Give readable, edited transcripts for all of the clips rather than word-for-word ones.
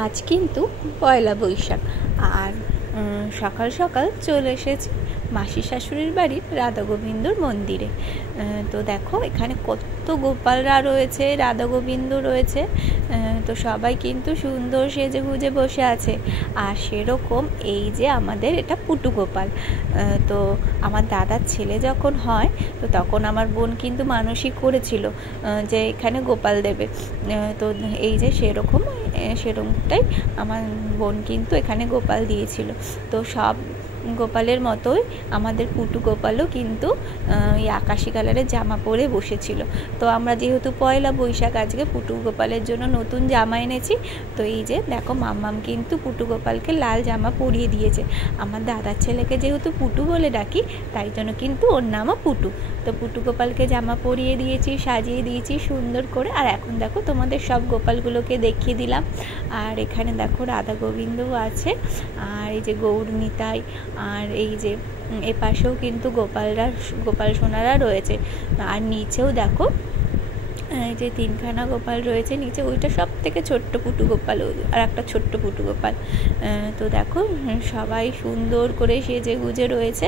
আজ কিন্তু পয়লা বৈশাখ আর সকাল সকাল চলে এসেছি মাসি শাশুড়ির বাড়ির রাধা গোবিন্দর মন্দিরে। তো দেখো এখানে কত গোপালরা রয়েছে, রাধা গোবিন্দ রয়েছে। তো সবাই কিন্তু সুন্দর সেজে গুজে বসে আছে। আর সেরকম এই যে আমাদের এটা পুটু গোপাল। তো আমার দাদার ছেলে যখন হয় তো তখন আমার বোন কিন্তু মানসিক করেছিল যে এখানে গোপাল দেবে। তো এই যে সেরকমটাই আমার বোন কিন্তু এখানে গোপাল দিয়েছিল। তো সব গোপালের মতোই আমাদের পুটু গোপালও কিন্তু এই আকাশি কালারের জামা পরে বসেছিল। তো আমরা যেহেতু পয়লা বৈশাখ আজকে পুটু গোপালের জন্য নতুন জামা এনেছি। তো এই যে দেখো মাম্মাম কিন্তু পুটু গোপালকে লাল জামা পরিয়ে দিয়েছে। আমার দাদার ছেলেকে যেহেতু পুটু বলে ডাকি তাই জন্য কিন্তু ওর নামও পুটু। তো পুটু গোপালকে জামা পরিয়ে দিয়েছি, সাজিয়ে দিয়েছি সুন্দর করে। আর এখন দেখো তোমাদের সব গোপালগুলোকে দেখিয়ে দিলাম। আর এখানে দেখো রাধা গোবিন্দও আছে, আর এই যে গৌর নিতাই, আর এই যে এপাশেও কিন্তু গোপাল সোনারা রয়েছে। আর নিচেও দেখো এই যে তিনখানা গোপাল রয়েছে নিচে, ওইটা সব থেকে ছোট্ট পুটু গোপাল আর একটা ছোট্ট পুটু গোপাল। তো দেখো সবাই সুন্দর করে সেজে গুজে রয়েছে।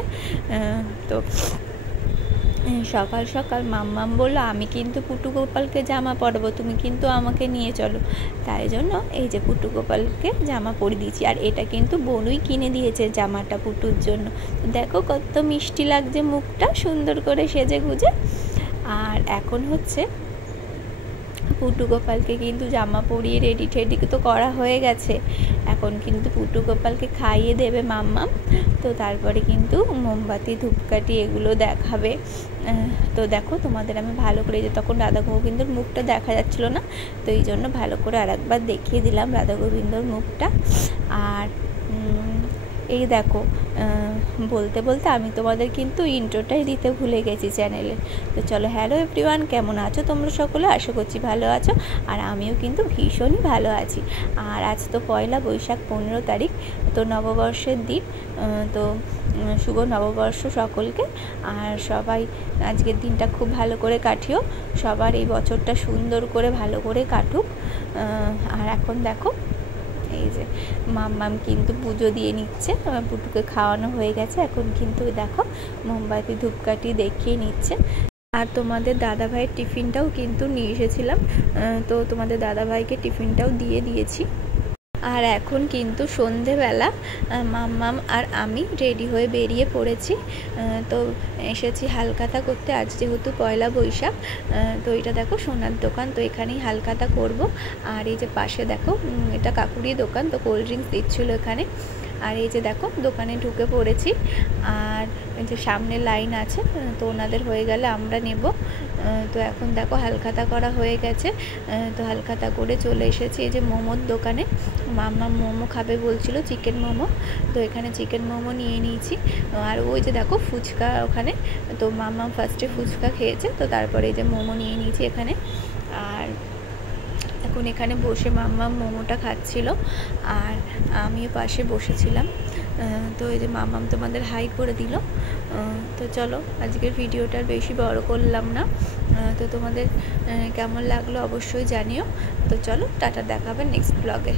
তো সকাল সকাল মাম্মাম বললো আমি কিন্তু পুটু গোপালকে জামা পরাবো, তুমি কিন্তু আমাকে নিয়ে চলো। তাই জন্য এই যে পুটু গোপালকে জামা পরিয়ে দিয়েছি। আর এটা কিন্তু বোনুই কিনে দিয়েছে জামাটা পুটুর জন্য। দেখো কত মিষ্টি লাগছে মুখটা সুন্দর করে সেজে গুজে। আর এখন হচ্ছে পুটু গোপালকে কিন্তু জামা পরিয়ে রেডি টেডি তো করা হয়ে গেছে। এখন কিন্তু পুটু গোপালকে খাইয়ে দেবে মাম্মাম। তো তারপরে কিন্তু মোমবাতি ধূপকাঠি এগুলো দেখাবে। তো দেখো তোমাদের আমি ভালো করে, যে তখন রাধা গোবিন্দর মুখটা দেখা যাচ্ছিলো না, তো এই জন্য ভালো করে আরেকবার দেখিয়ে দিলাম রাধা গোবিন্দর মুখটা। আর এই দেখো বলতে বলতে আমি তোমাদের কিন্তু ইন্ট্রোটাই দিতে ভুলে গেছি চ্যানেলে। তো চলো, হ্যালো এভরিওয়ান, কেমন আছো তোমরা সকলে? আশা করছি ভালো আছো। আর আমিও কিন্তু ভীষণই ভালো আছি। আর আজ তো পয়লা বৈশাখ 15 তারিখ, তো নববর্ষের দিন। তো শুভ নববর্ষ সকলকে। আর সবাই আজকের দিনটা খুব ভালো করে কাটিও, সবার এই বছরটা সুন্দর করে ভালো করে কাটুক। আর এখন দেখো এই যে মাম্মাম কিন্তু পুজো দিয়ে নিচ্ছে, পুটুকে খাওয়ানো হয়ে গেছে। এখন কিন্তু দেখো মোমবাতি ধূপকাঠি দেখিয়ে নিচ্ছে। আর তোমাদের দাদাভাইয়ের টিফিনটাও কিন্তু নিয়ে এসেছিলাম, তো তোমাদের দাদাভাইকে টিফিনটাও দিয়ে দিয়েছি। আর এখন কিন্তু সন্ধেবেলা মাম্মাম আর আমি রেডি হয়ে বেরিয়ে পড়েছি। তো এসেছি হালখাতা করতে, আজ যেহেতু পয়লা বৈশাখ। তো এটা দেখো সোনার দোকান, তো এখানেই হালখাতা করব। আর এই যে পাশে দেখো এটা কাকুরি দোকান, তো কোল্ড ড্রিঙ্কস দিচ্ছিলো এখানে। আর এই যে দেখো দোকানে ঢুকে পড়েছি। আর এই যে সামনে লাইন আছে, তো ওনাদের হয়ে গেলে আমরা নেব। তো এখন দেখো হালখাতা করা হয়ে গেছে। তো হালখাতা করে চলে এসেছি এই যে মোমোর দোকানে। মাম্মা মোমো খাবে বলছিল, চিকেন মোমো। তো এখানে চিকেন মোমো নিয়ে নিয়েছি। আর ওই যে দেখো ফুচকা ওখানে, তো মাম্মা ফার্স্টে ফুচকা খেয়েছে, তো তারপরে এই যে মোমো নিয়ে নিয়েছি এখানে। আর এখন এখানে বসে মাম্মা মোমোটা খাচ্ছিল, আর আমিও পাশে বসেছিলাম। তো এই যে মাম্মাম তোমাদের হাই করে দিল। তো চলো আজকের ভিডিওটা বেশি বড় করলাম না। তো তোমাদের কেমন লাগলো অবশ্যই জানিও। তো চলো টাটা, দেখাবে নেক্সট ব্লগে।